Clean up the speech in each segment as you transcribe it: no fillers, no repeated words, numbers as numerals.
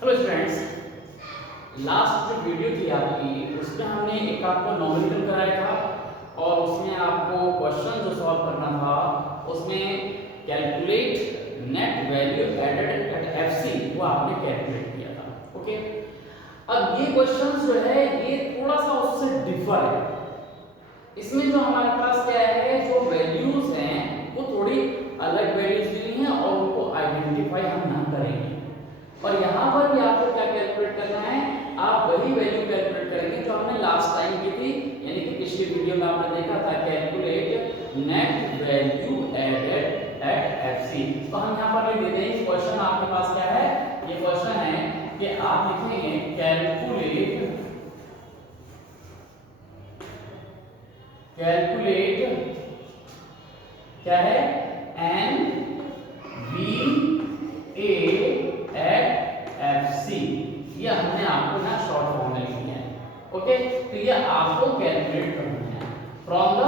Hello students, last जो video थी आपकी उसमें हमने एक आपको नॉमिनल कराया था और उसमें आपको क्वेश्चन जो सॉल्व करना था उसमें calculate net value added at FC वो आपने कैलकुलेट किया था। ओके, अब ये क्वेश्चन जो है ये थोड़ा सा उससे डिफर है। इसमें जो हमारे पास क्या है, जो वैल्यूज हैं वो थोड़ी अलग वैल्यूज दी हुई हैं और उनको आइडेंटिफाई हम ना करेंगे। और यहाँ पर भी आपको क्या कैलकुलेट करना है, आप वही वैल्यू कैलकुलेट करेंगे जो हमने लास्ट टाइम की थी, यानी कि पिछली वीडियो में आपने देखा था calculate net value added at FC. तो हम यहाँ पर लिख देते हैं क्वेश्चन आपके पास क्या है, ये क्वेश्चन है कि आप लिखेंगे कैलकुलेट क्या है N V A at F C. ये हमने आपको ना शॉर्ट फॉर्म में लिखी है। ओके, तो ये आपको कैलकुलेट करना है फ्रॉम द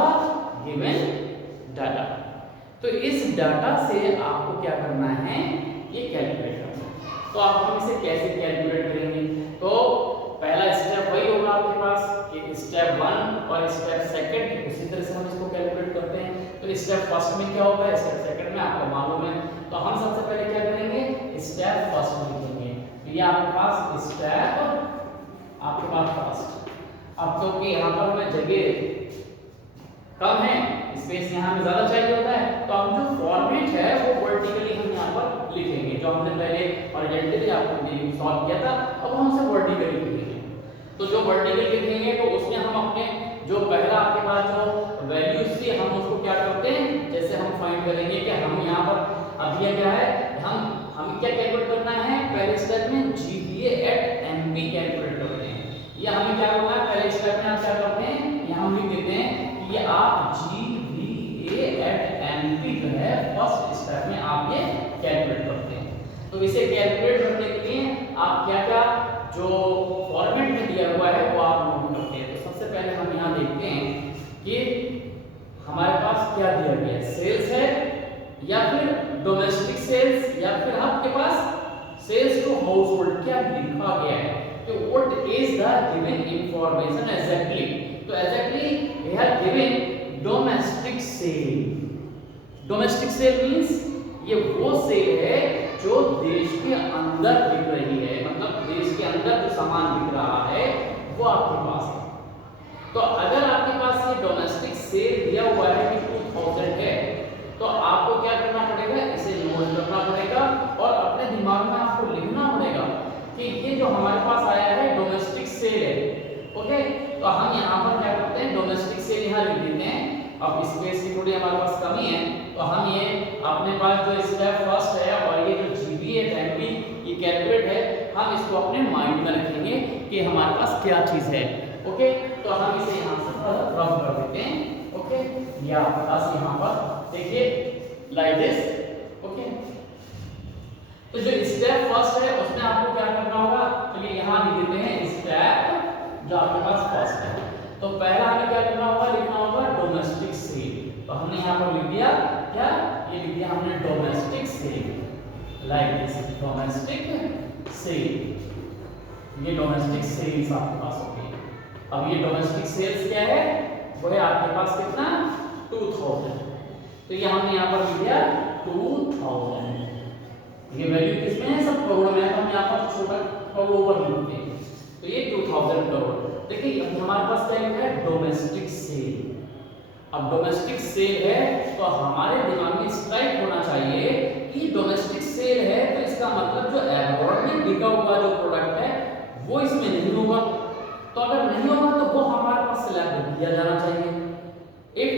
गिवन डाटा। तो इस डाटा से आपको क्या करना है, ये कैलकुलेट करना है। तो आप हम इसे कैसे कैलकुलेट करेंगे, तो पहला स्टेप वही होगा आपके पास कि स्टेप 1 और स्टेप सेकंड, उसी तरह से हम इसको कैलकुलेट करते हैं। तो स्टेप फर्स्ट में क्या होगा, स्टेप सेकंड में आपको मालूम है। तो हम सबसे पहले क्या करेंगे, स्टेप फर्स्ट लिखेंगे। तो ये आपके पास स्टेप आपके पास फर्स्ट। अब क्योंकि यहाँ पर हमें जगह कम है, स्पेस यहाँ में ज्यादा चाहिए होता है, तो हम जो फॉर्मेट है वो वर्टिकली हम यहाँ पर लिखेंगे। जो हमने पहले हॉरिजॉन्टली आपको सॉल्व किया था, अब हम उसे वर्टिकली लिखेंगे। तो जो वर्टिकल लिखेंगे तो उसमें हम अपने जो पहला आपके पास जो वैल्यूज थी हम उसको क्या करते हैं, जैसे हम फाइंड करेंगे कि हम यहाँ पर अब ये क्या है, हम क्या कैलकुलेट करना है, पहले स्टेप में जीवीए एट एमपी कैलकुलेट करते हैं। ये हमें क्या करना है, पहले स्टेप में आप क्या करते हैं, यहाँ हम लिख देते हैं कि ये आप जीवीए एट एमपी जो है फर्स्ट स्टेप में आप ये कैलकुलेट करते हैं। तो इसे कैलकुलेट करने के लिए आप क्या क्या जो फॉर्मेट में दिया हुआ है वो आप नोट करते हैं। तो सबसे पहले हम यहाँ देखते हैं कि हमारे पास क्या दिया गया है, सेल्स है या फिर डोमेस्टिक सेल्स या फिर आपके पास सेल्स टू हाउस होल्ड, क्या लिखा गया है कि what is the given information exactly. तो exactly we have given domestic sale. Domestic sale means ये वो सेल है जो देश के अंदर बिक रही है, मतलब देश के अंदर जो सामान बिक रहा है वो आपके पास है। तो अगर आपके पास ये डोमेस्टिक सेल दिया हुआ है कि 2000 है, तो आपको क्या करना पड़ेगा, इसे नोट करना पड़ेगा और अपने दिमाग में आपको लिखना पड़ेगा कि ये जो हमारे पास आया है डोमेस्टिक सेल है। ओके, तो हम यहाँ पर क्या करते हैं, डोमेस्टिक सेल यहाँ लिख देते हैं। अब स्पेस की थोड़ी हमारे पास कमी है, तो हम ये अपने पास जो स्टेप फर्स्ट है और ये जो जीबी है एमपी ये कैलकुलेट है, हम इसको अपने माइंड में रखेंगे कि हमारे पास क्या चीज है। ओके, तो हम इसे यहाँ से रब कर देते हैं। ओके, ये आपके पास यहाँ पर देखिए लाइक दिस। ओके, तो जो स्टेप फर्स्ट है उसमें आपको क्या करना होगा, तो ये यहाँ लिख देते हैं स्टेप जो आपके पास फर्स्ट है। तो पहला हमें क्या करना होगा, लिखना होगा डोमेस्टिक सेल। तो हमने यहाँ पर लिख दिया क्या, ये लिख दिया हमने domestic sale like this, domestic sale. ये डोमेस्टिक सेल्स आपके पास हो गई। अब ये डोमेस्टिक सेल्स क्या है, वो है आपके पास कितना 2000। तो ये हमने यहाँ पर लिख दिया 2000। ये वैल्यू किसमें है, सब करोड़ में है, तो हम यहाँ पर छोटा करोड़ पर लिखते हैं। तो ये 2000 करोड़। देखिए हमारे पास क्या लिखा है, डोमेस्टिक सेल। अब डोमेस्टिक सेल है तो हमारे दिमाग में स्ट्राइक होना चाहिए कि डोमेस्टिक सेल है तो इसका मतलब जो एब्रॉड में बिका हुआ जो प्रोडक्ट है वो इसमें नहीं होगा। तो अगर नहीं होगा तो वो हमारे पास सिलेक्ट किया जाना चाहिए। इफ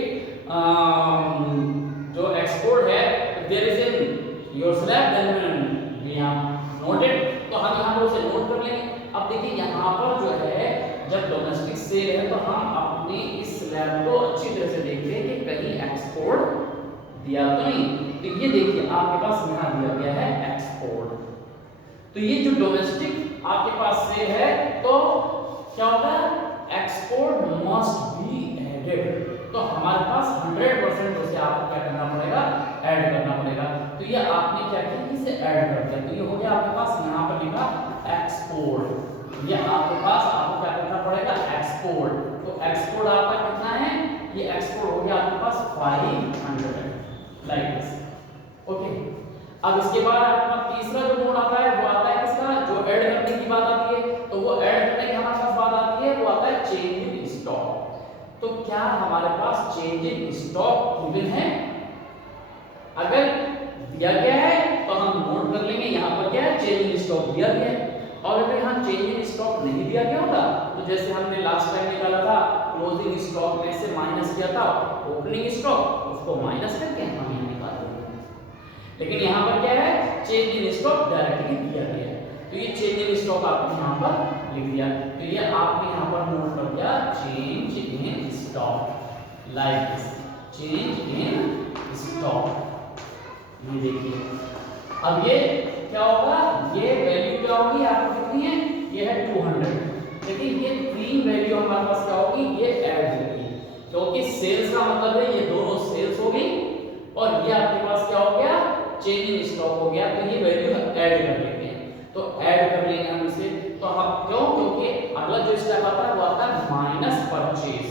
जो एक्सपोर्ट है there is in your slab then we have noted, तो हम यहाँ पर उसे नोट कर लेंगे। अब देखिए यहाँ पर जो है जब डोमेस्टिक सेल है तो हम अपने इस स्लैब को अच्छी तरह से देखते हैं कि कहीं एक्सपोर्ट दिया तो नहीं। तो ये देखिए आपके पास यहाँ दिया गया है एक्सपोर्ट। तो ये जो डोमेस्टिक आपके पास सेल है तो क्या होगा, एक्सपोर्ट मस्ट बी एडेड। तो हमारे पास 100% उसे आपको क्या करना पड़ेगा, ऐड करना पड़ेगा। तो ये आपने क्या किया, इसे ऐड कर दिया। तो ये हो गया आपके पास यहाँ पर लिखा एक्सपोर्ट। ये आपके पास आपको क्या करना पड़ेगा, एक्सपोर्ट। तो एक्सपोर्ट आपका कितना है, ये एक्सपोर्ट हो गया आपके पास 500 लाइक दिस। ओके, अब इसके बाद आपके पास तीसरा जो मोड आता है वो आता है किसका, जो ऐड करने की बात आती है। तो वो ऐड करने की हमारे पास बात आती है, वो आता है चेंज इन स्टॉक। तो क्या हमारे पास चेंज इन स्टॉक गिवन है, अगर दिया गया है तो हम नोट कर लेंगे यहाँ पर क्या है, चेंज इन स्टॉक दिया गया है। और अगर यहाँ चेंज इन स्टॉक नहीं दिया गया होगा तो जैसे हमने लास्ट टाइम निकाला था, क्लोजिंग स्टॉक में से माइनस किया था ओपनिंग स्टॉक, उसको माइनस करके हम यहाँ निकाल देंगे। लेकिन यहाँ पर क्या है, चेंज इन स्टॉक डायरेक्टली दिया गया है, तो ये चेंज इन स्टॉक आपने यहाँ पर लिख दिया। तो ये आपने यहाँ पर नोट कर दिया change in stock like this, change in stock. ये देखिए अब ये क्या होगा, ये वैल्यू क्या होगी आपको कितनी है, ये है 200। लेकिन ये तीन वैल्यू हमारे पास क्या होगी, ये ऐड होगी, क्योंकि सेल्स का मतलब है ये दोनों सेल्स हो गई और ये आपके पास क्या हो गया, चेंज इन स्टॉक हो गया। तो ये वैल्यू ऐड कर लेते हैं, तो ऐड कर लेंगे हम इसे। तो हम क्यों, क्योंकि अगला जो स्टेप आता है वो आता है माइनस परचेज।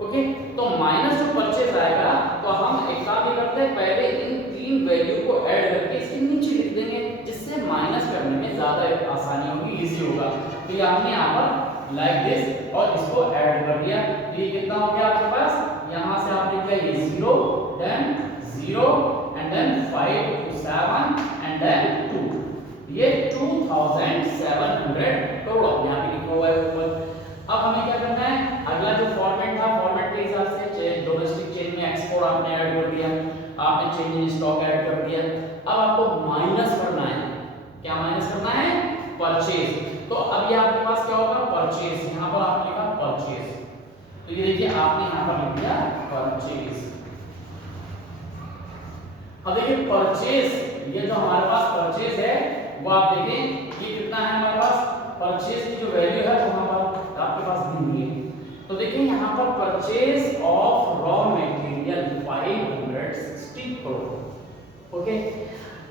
ओके, तो माइनस जो परचेज आएगा तो हम एक काम भी करते हैं, पहले इन तीन वैल्यू को ऐड करके इसके नीचे लिख देंगे, जिससे माइनस करने में ज्यादा आसानी होगी, इजी होगा। तो ये हमने यहाँ पर लाइक दिस और इसको ऐड कर दिया। तो ये कितना हो गया आपके पास, यहाँ से आपने लिखा ये 0 then 0 and then 5 to 7 and then 2, ये 2700 करोड़ यहाँ पे लिखा हुआ है ऊपर। अब हमें क्या करना है, अगला जो फॉर्मेट था, फॉर्मेट के हिसाब से डोमेस्टिक चेन में एक्सपोर्ट आपने ऐड कर दिया, आपने चेंज इन स्टॉक ऐड कर दिया। अब आपको माइनस करना है, क्या माइनस करना है, परचेज। तो अब ये आपके पास क्या होगा, परचेज, यहाँ पर आपने लिखा परचेज। तो ये देखिए आपने यहाँ पर लिख दिया परचेज। अब देखिए परचेज, ये जो हमारे पास परचेज है वो आप देखें ये कितना है हमारे पास, परचेज की जो वैल्यू है वहां पर आपके पास दी हुई है। तो देखिए यहाँ पर purchase of raw material 560 crore. Okay,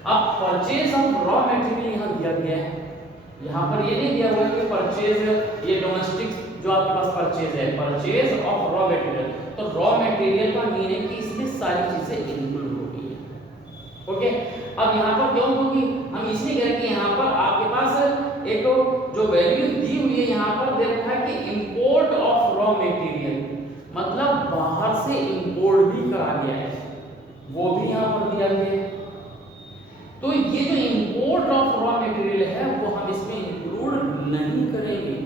अब परचेज ऑफ रॉ मटेरियल यहाँ दिया गया है, यहाँ पर ये नहीं दिया हुआ कि परचेज ये डोमेस्टिक जो आपके पास परचेज है, परचेज ऑफ रॉ मटेरियल। तो रॉ मटेरियल का मीनिंग कि इसमें सारी चीजें इंक्लूड होगी। ओके, अब यहाँ पर क्यों होगी, हम इसलिए कह रहे हैं यहाँ पर आपके पास एक जो वैल्यू दी हुई है यहाँ पर दे रखा है कि इंपोर्ट ऑफ रॉ मटेरियल, मतलब बाहर से इंपोर्ट भी करा गया है, वो भी यहाँ पर दिया गया है। तो ये जो इंपोर्ट ऑफ रॉ मटेरियल है वो हम इसमें इंक्लूड नहीं करेंगे।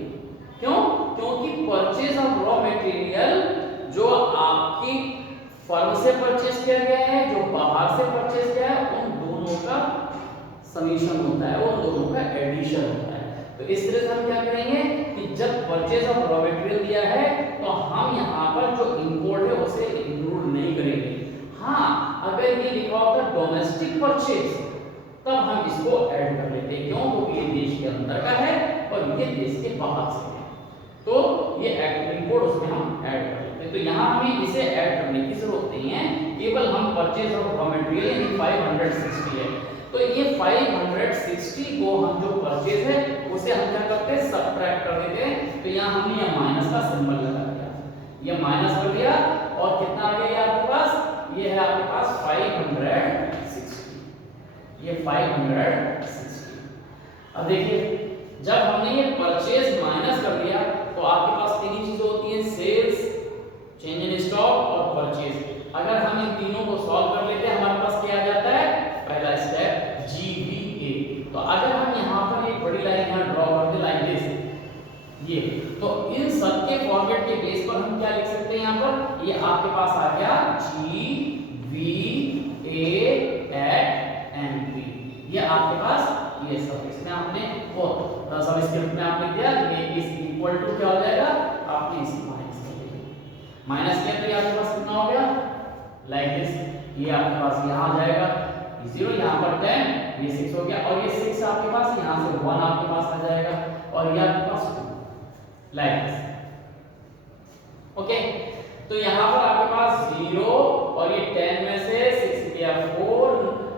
क्यों, क्योंकि परचेज ऑफ रॉ मटेरियल जो आपकी फर्म से परचेज किया गया है, जो बाहर से परचेज किया है, उन दोनों का समीशन होता है, उन दोनों का एडिशन होता है। तो इस तरह से हम क्या करेंगे कि जब परचेज ऑफ रॉ मटेरियल दिया है तो हम यहाँ पर जो इंपोर्ट है उसे इंक्लूड नहीं करेंगे। हाँ, अगर ये लिखा होता डोमेस्टिक परचेज तब हम इसको ऐड कर लेते हैं, क्यों, क्योंकि ये देश के अंदर का है और ये देश के बाहर से है, तो ये इंपोर्ट उसमें हम ऐड कर लेते हैं। तो यहाँ हमें इसे ऐड करने की जरूरत नहीं है, केवल हम परचेज ऑफ रॉ मटेरियल यानी 560 है, तो ये 560 को हम जो परचेज है उसे हम क्या करते हैं, सबट्रैक्ट कर देते हैं। तो यहाँ हमने ये माइनस का सिंबल लगा दिया, ये माइनस कर दिया और कितना आ गया ये आपके पास, ये है आपके पास 560, ये 560। अब देखिए जब हमने ये परचेज माइनस कर दिया तो आपके पास तीन ही चीजें होती हैं, सेल्स, चेंज इन स्टॉक और परचेज। अगर हम इन तीनों को सॉल्व कर लेते हैं हमारे पास क्या आ जाता है, पहला स्टेप GVA। तो अगर हम यहाँ पर एक बड़ी लाइन यहाँ ड्रॉ कर दे लाइक दिस, ये तो इन सब के फॉर्मेट के बेस पर हम क्या लिख सकते हैं, यहाँ पर ये आपके पास आ गया GVA एट NP। ये आपके पास ये सब इसमें आपने वो सब स्क्रिप्ट में आपने दिया, ये इस इक्वल टू क्या हो जाएगा, आपने इसे माइनस कर दिया, माइनस किया तो ये आपके पास कितना हो गया लाइक दिस, ये आपके पास यहाँ आ जाएगा 0, यहाँ पर 10, ये 6 हो गया और ये 6 आपके पास यहाँ से 1 आपके पास आ जाएगा और ये आपके पास 2 लाइक दिस। ओके, तो यहाँ पर आपके पास 0 और ये 10 में से 6 गया 4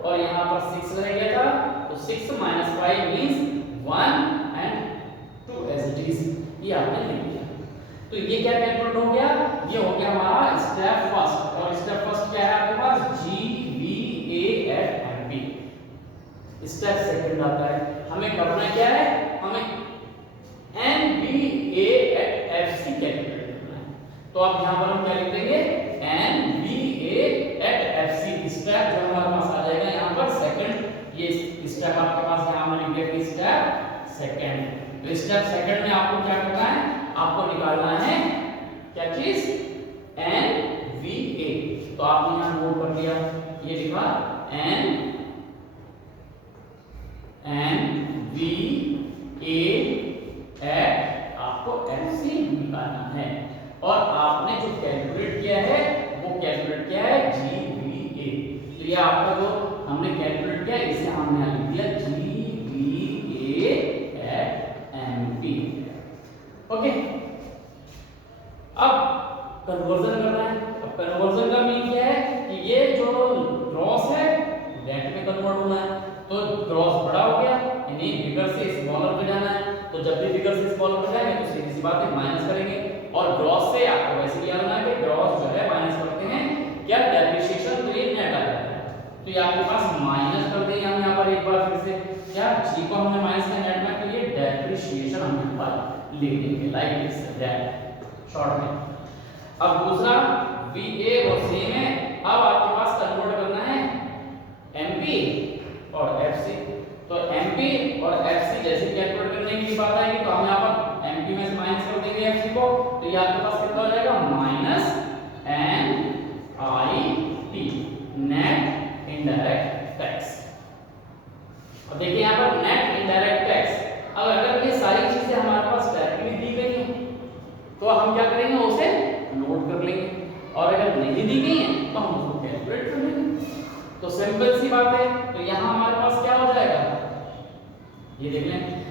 और यहाँ पर 6 रह गया था, तो 6 - 5 मींस 1 ये आपने लिख दिया। तो ये क्या कैलकुलेट हो गया, ये हो गया हमारा स्टेप फर्स्ट। और स्टेप फर्स्ट क्या है आपके पास, GVA at MP। Step second आता है, हमें करना क्या है, हमें NBA at FC कैलकुलेट करना है। तो अब यहां पर हम क्या लिख देंगे, NBA at FC। स्टेप जो हमारे पास आ जाएगा यहां पर सेकंड, ये स्टेप आपके पास यहां में लिख दिया स्टेप सेकंड। तो स्टेप सेकंड में आपको क्या करना है, आपको निकालना है क्या चीज, NVA। तो आपने यहां नोट कर लिया, ये लिखा NVA एट आपको FC निकालना है। और आपने जो कैलकुलेट किया है वो कैलकुलेट किया है GVA। तो ये आपका जो हमने कैलकुलेट किया इसे हमने यहां लिख दिया GVA एट MP। ओके, अब कन्वर्जन करना है। अब कन्वर्जन का मीन क्या है कि ये जो ग्रॉस है नेट में कन्वर्ट होना है। तो ग्रॉस बड़ा हो गया यानी बिगर से स्मॉलर पे जाना है। तो जब भी बिगर से स्मॉलर पे जाएंगे तो सीधी सी बात है माइनस करेंगे। और ग्रॉस से आपको वैसे भी याद रखना है कि ग्रॉस जो है माइनस करते हैं क्या, डेप्रिसिएशन, तो ये नेट आ जाता है। तो ये आपके पास माइनस कर देंगे हम यहाँ पर एक बार फिर से, क्या जी को हमने माइनस का नेट में, तो ये डेप्रिसिएशन हम यहाँ पर लिख देंगे लाइक दिस दैट शॉर्ट में। अब दूसरा VA और सेम है, अब आपके पास कन्वर्ट करना है MP और FC। तो MP और FC जैसे कैलकुलेट करने की बात आएगी तो हम यहाँ पर MP में से माइनस कर देंगे FC को। तो ये आपके पास कितना हो जाएगा, minus NIT net indirect tax. अब देखिए यहाँ पर नेट इनडायरेक्ट टैक्स, अब अगर ये सारी चीजें हमारे पास डायरेक्टली दी गई हैं तो हम क्या करेंगे, उसे नोट कर लेंगे। और अगर नहीं दी गई हैं तो हम उसको कैलकुलेट कर लेंगे। तो सिंपल सी बात है। तो यहाँ हमारे पास क्या हो जाएगा, ये देख लें,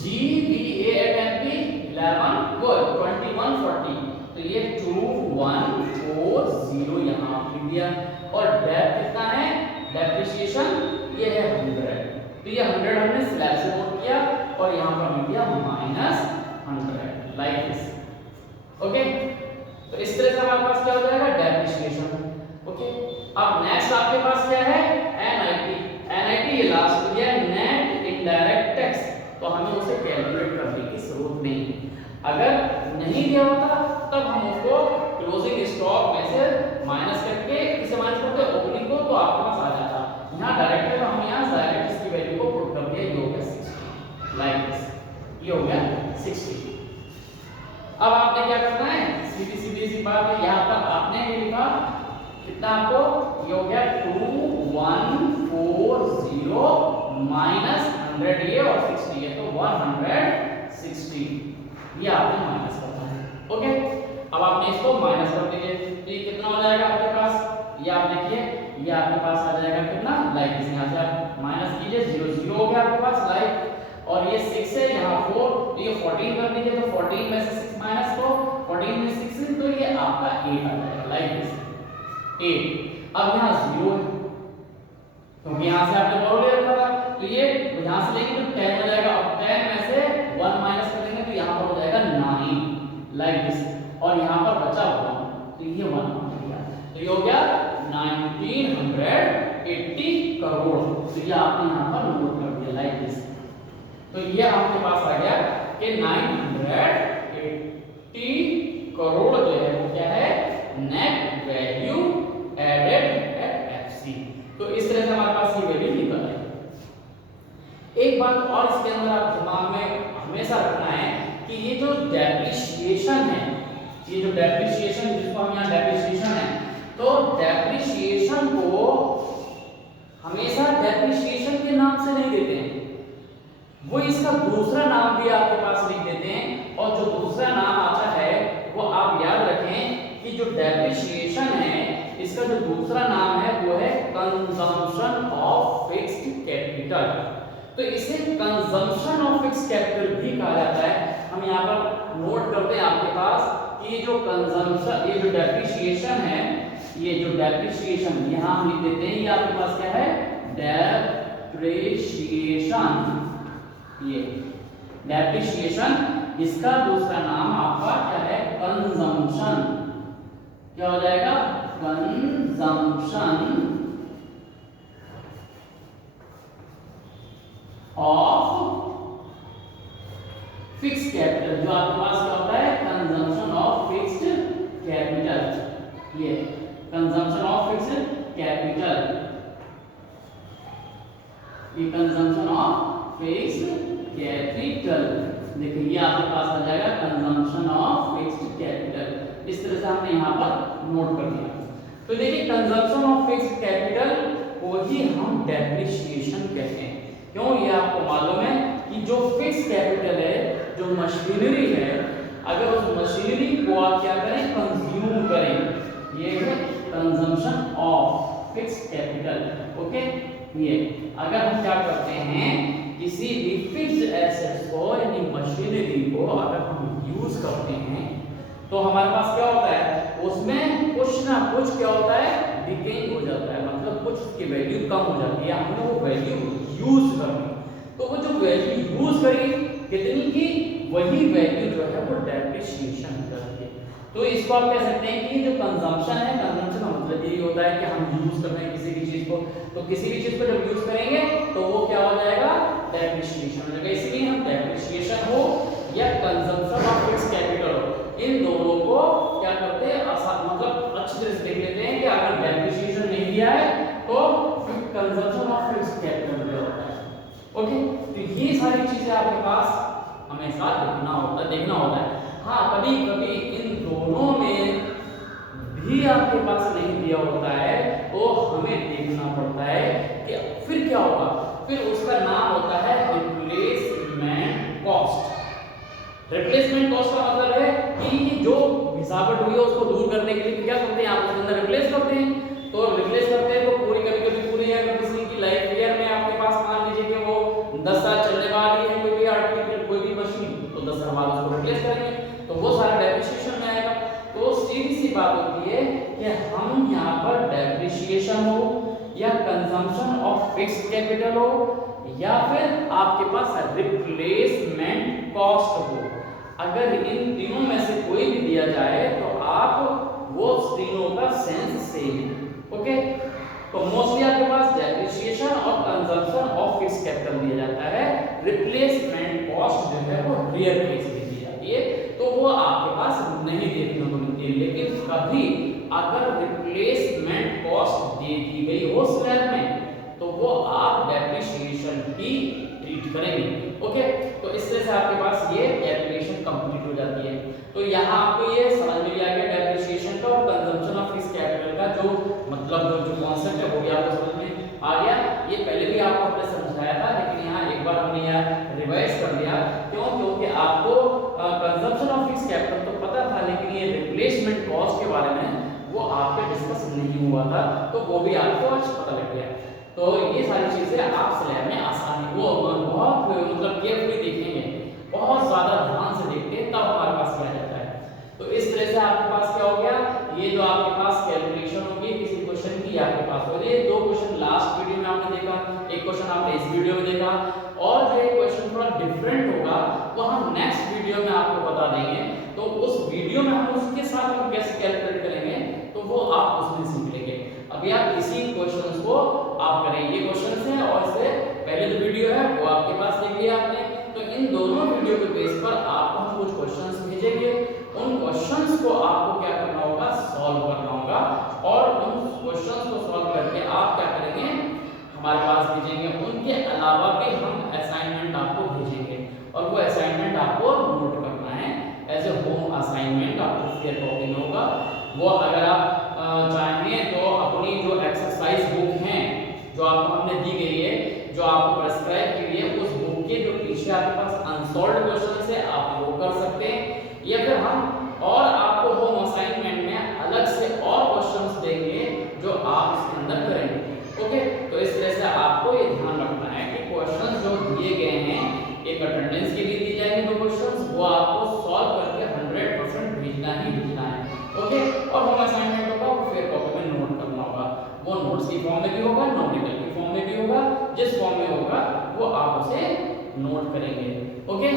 GVA at MP 11 2140। तो ये 2140 यहाँ लिख दिया। और डेप कितना है, डेप्रिसिएशन ये है 100। तो ये 100 हमने स्लैब से नोट किया और यहाँ पर लिख दिया -100 लाइक दिस। ओके, तो इस तरह से हमारे पास क्या हो जाएगा, डेप्रिसिएशन। ओके, अब नेक्स्ट आपके पास क्या है, NIT ये लास्ट हो गया, नेट इनडायरेक्ट टैक्स। तो हमें उसे कैलकुलेट करने की जरूरत नहीं। अगर नहीं दिया होता तब हम उसको क्लोजिंग स्टॉक में से माइनस करके, किसे माइनस करते हैं, ओपनिंग को, तो आपके पास आ जाता। यहाँ डायरेक्ट है, हम यहाँ डायरेक्ट इसकी वैल्यू को पुट कर दिया, ये हो गया 60 लाइक दिस, ये हो गया 60। अब आपने क्या करना है, सीधी सीधी सी बात है, यहाँ पर आपने ये लिखा कितना, आपको ये हो गया 2140 माइनस 100 ये और 60 ये, तो 160 ये आपने माइनस करना है। ओके, अब आपने इसको माइनस कर दीजिए। तो ये कितना हो जाएगा आपके पास, ये आप देखिए, ये आपके पास आ जाएगा कितना, लाइक इस, यहाँ से आप माइनस कीजिए, 0 0 हो गया आपके पास लाइक। और ये 6 है, यहाँ 4, तो ये 14 कर दीजिए। तो 14 में से 6 माइनस, तो 14 में 6, तो ये आपका 8 आ जाएगा लाइक दिस 8। अब यहाँ 0 है क्योंकि यहाँ से आपने बोरो ले रखा था, तो ये यहाँ से लेंगे तो 10 हो जाएगा। अब 10 में से 1 माइनस करेंगे तो यहाँ पर हो जाएगा 9 लाइक दिस। और यहाँ पर बचा 1, तो ये 1 हो गया। तो ये हो गया 1980 करोड़। तो ये आपने यहाँ पर नोट कर दिया लाइक दिस। तो ये आपके पास आ गया कि 980 करोड़ जो है वो क्या है, net value added at FC। तो इस तरह से हमारे पास ये वैल्यू निकल आई। एक बात और इसके अंदर आप दिमाग में हमेशा रखना है कि ये जो डेप्रिसिएशन है, ये जो डेप्रिसिएशन जिसको हम यहाँ डेप्रिसिएशन है, तो डेप्रिसिएशन को हमेशा डेप्रिसिएशन के नाम से नहीं देते हैं, वो इसका दूसरा नाम भी आपके पास लिख देते हैं। और जो दूसरा नाम आता है वो आप याद रखें कि जो डेप्रिसिएशन है इसका जो दूसरा नाम है वो है कंजम्पशन ऑफ फिक्स्ड कैपिटल। तो इसे कंजम्पशन ऑफ फिक्स्ड कैपिटल भी कहा जाता है। हम यहाँ पर नोट करते हैं आपके पास कि ये जो कंजम्पशन, ये जो डेप्रिसिएशन है, ये जो डेप्रिसिएशन यहाँ हम लिख देते हैं, ये आपके पास क्या है, डेप्रिसिएशन। ये डेप्रिसिएशन इसका दूसरा नाम आपका क्या है, कंजम्पशन। क्या हो जाएगा, कंजम्पशन ऑफ फिक्स कैपिटल। जो आपके पास क्या होता है, कंजम्पशन ऑफ फिक्स्ड कैपिटल। ये कंजम्पशन ऑफ फिक्स्ड कैपिटल, ये कंजम्पशन ऑफ फिक्स्ड कैपिटल। देखिए ये आपके पास आ जाएगा कंजम्पशन ऑफ फिक्स्ड कैपिटल। इस तरह से हमने यहाँ पर नोट कर दिया। तो देखिए कंजम्पशन ऑफ फिक्स्ड कैपिटल को ही हम डेप्रिसिएशन कहते हैं। क्यों, ये आपको मालूम है कि जो फिक्स कैपिटल है, जो मशीनरी है, अगर उस मशीनरी को आप क्या करें, कंज्यूम करें, ये है consumption of fix capital. Okay, ये अगर हम क्या करते हैं, किसी भी फिक्स्ड एसेट्स को यानी मशीनरी को अगर हम यूज करते हैं तो हमारे पास क्या होता है, उसमें कुछ ना कुछ क्या होता है, डिकेइंग हो जाता है, मतलब कुछ उसकी वैल्यू कम हो जाती है। हमने वो वैल्यू यूज करनी, तो वो जो वैल्यू यूज करी कितनी की, वही वैल्यू जो है वो डेप्रिसिएशन हो जाती है। तो इसको आप कह सकते हैं कि जो कंजम्पशन है, कंजम्पशन का मतलब यही होता है कि हम यूज कर रहे हैं किसी भी चीज को, तो किसी भी चीज को जब यूज करेंगे तो वो क्या हो जाएगा, डेप्रिसिएशन हो जाएगा। इसलिए हम डेप्रिसिएशन हो या कंजम्पशन ऑफ फिक्स कैपिटल हो, इन दोनों को क्या करते हैं, मतलब अच्छी तरह से देख लेते हैं कि अगर डेप्रिसिएशन नहीं दिया है तो कंजम्पशन ऑफ फिक्स कैपिटल दिया होता है। ओके, तो ये सारी चीजें आपके पास हमेशा देखना होता है। हाँ, कभी कभी इन दोनों में भी आपके पास नहीं दिया होता है तो हमें देखना पड़ता है कि फिर क्या होगा, फिर उसका नाम होता है रिप्लेसमेंट कॉस्ट। रिप्लेसमेंट कॉस्ट का मतलब है कि जो घिसावट हुई है उसको दूर करने के लिए क्या करते हैं, आप उसके अंदर रिप्लेस करते हैं। तो रिप्लेस करते हैं तो पूरी कभी पूरी या किसी की लाइफ ईयर में आपके पास मान लीजिए कि वो 10 साल चलने वाली है कोई भी आर्टिकल, कोई भी मशीन, तो 10 साल बाद उसको रिप्लेस करेंगे, तो वो सारा डेप्रिसिएशन में आएगा। तो सीधी सी बात होती है कि हम यहाँ पर डेप्रिसिएशन हो या कंजम्पशन ऑफ फिक्स्ड कैपिटल हो या फिर आपके पास रिप्लेसमेंट कॉस्ट हो, अगर इन तीनों में से कोई भी दिया जाए तो आप वो तीनों का सेंस सेम है। ओके, तो मोस्टली आपके पास डेप्रिसिएशन और कंजम्पशन ऑफ फिक्स्ड कैपिटल दिया जाता है, रिप्लेसमेंट कॉस्ट जो है वो रेयर केस में दी जाती है, तो वो आपके पास नहीं देखने को मिलती है। लेकिन कभी अगर रिप्लेसमेंट कॉस्ट दे दी गई हो स्लैब में तो वो आप डेप्रिसिएशन की ट्रीट करेंगे। ओके, तो इस तरह से आपके पास ये कैलकुलेशन कंप्लीट हो जाती है। तो यहाँ आपको ये समझ में आ गया डेप्रिसिएशन का और कंजम्पशन ऑफ फिक्स्ड कैपिटल का जो मतलब जो कॉन्सेप्ट है वो भी आपको समझ में आ गया। ये पहले भी आपको हमने समझाया था, लेकिन यहाँ एक बार हमने यहाँ रिवाइज कर दिया। क्यों, क्योंकि आपको कंजम्पशन ऑफ फिक्स्ड कैपिटल तो पता था, लेकिन ये रिप्लेसमेंट कॉस्ट के बारे में वो आपके डिस्कस नहीं हुआ था, तो वो भी आपको आज पता लग गया। तो ये सारी चीजें आप स्लैब में आसानी वो बहुत मतलब केयरफुली देखेंगे, बहुत ज्यादा ध्यान से देखते हैं, तब हमारे पास क्या जाता है। तो इस तरह से आपके पास क्या हो गया, ये जो आपके पास कैलकुलेशन होगी किसी क्वेश्चन की आपके पास हो गई। दो क्वेश्चन लास्ट वीडियो में आपने देखा, एक क्वेश्चन आपने इस वीडियो में देखा, और जो एक क्वेश्चन थोड़ा डिफरेंट होगा वो हम नेक्स्ट वीडियो में आपको बता देंगे। तो उस वीडियो में हम उसके साथ हम कैसे कैलकुलेट करेंगे तो वो आप उसमें सीख लेंगे। अभी आप इसी क्वेश्चंस को आप करें, ये क्वेश्चंस हैं और इससे पहले जो वीडियो है वो आपके पास देख लिया आपने। तो इन दोनों वीडियो के बेस पर आपको हम कुछ क्वेश्चंस भेजेंगे, उन क्वेश्चंस को आपको क्या करना होगा, सॉल्व करना होगा, और उन क्वेश्चंस को सॉल्व करके आप क्या करेंगे, हमारे पास भेजेंगे। उनके अलावा भी हम असाइनमेंट आपको भेजेंगे और वो असाइनमेंट आपको नोट करना है एज ए होम असाइनमेंट, आपको फेयर कॉपी में होगा। वो अगर आप चाहें तो अपनी जो एक्सरसाइज बुक हैं जो आपको हमने दी गई है, जो आपको प्रेस्क्राइब की गई है, उस बुक के जो पीछे आपके पास अनसॉल्व्ड क्वेश्चंस है आप वो कर सकते हैं, या फिर हम और आपको होम असाइनमेंट में अलग से और क्वेश्चंस देंगे जो आप इसके अंदर करेंगे। ओके, तो इस तरह से आपको ये ध्यान रखना है कि क्वेश्चंस जो दिए गए हैं एक अटेंडेंस के लिए दी जाएंगे, तो क्वेश्चंस वो आपको सॉल्व करके 100% भेजना ही भेजना है। ओके, और होम असाइनमेंट होगा वो फेयर कॉपी में नोट करना होगा, वो नोट्स की फॉर्म में भी होगा, नोटिकल की फॉर्म में भी होगा, जिस फॉर्म में होगा वो आप उसे नोट करेंगे। ओके।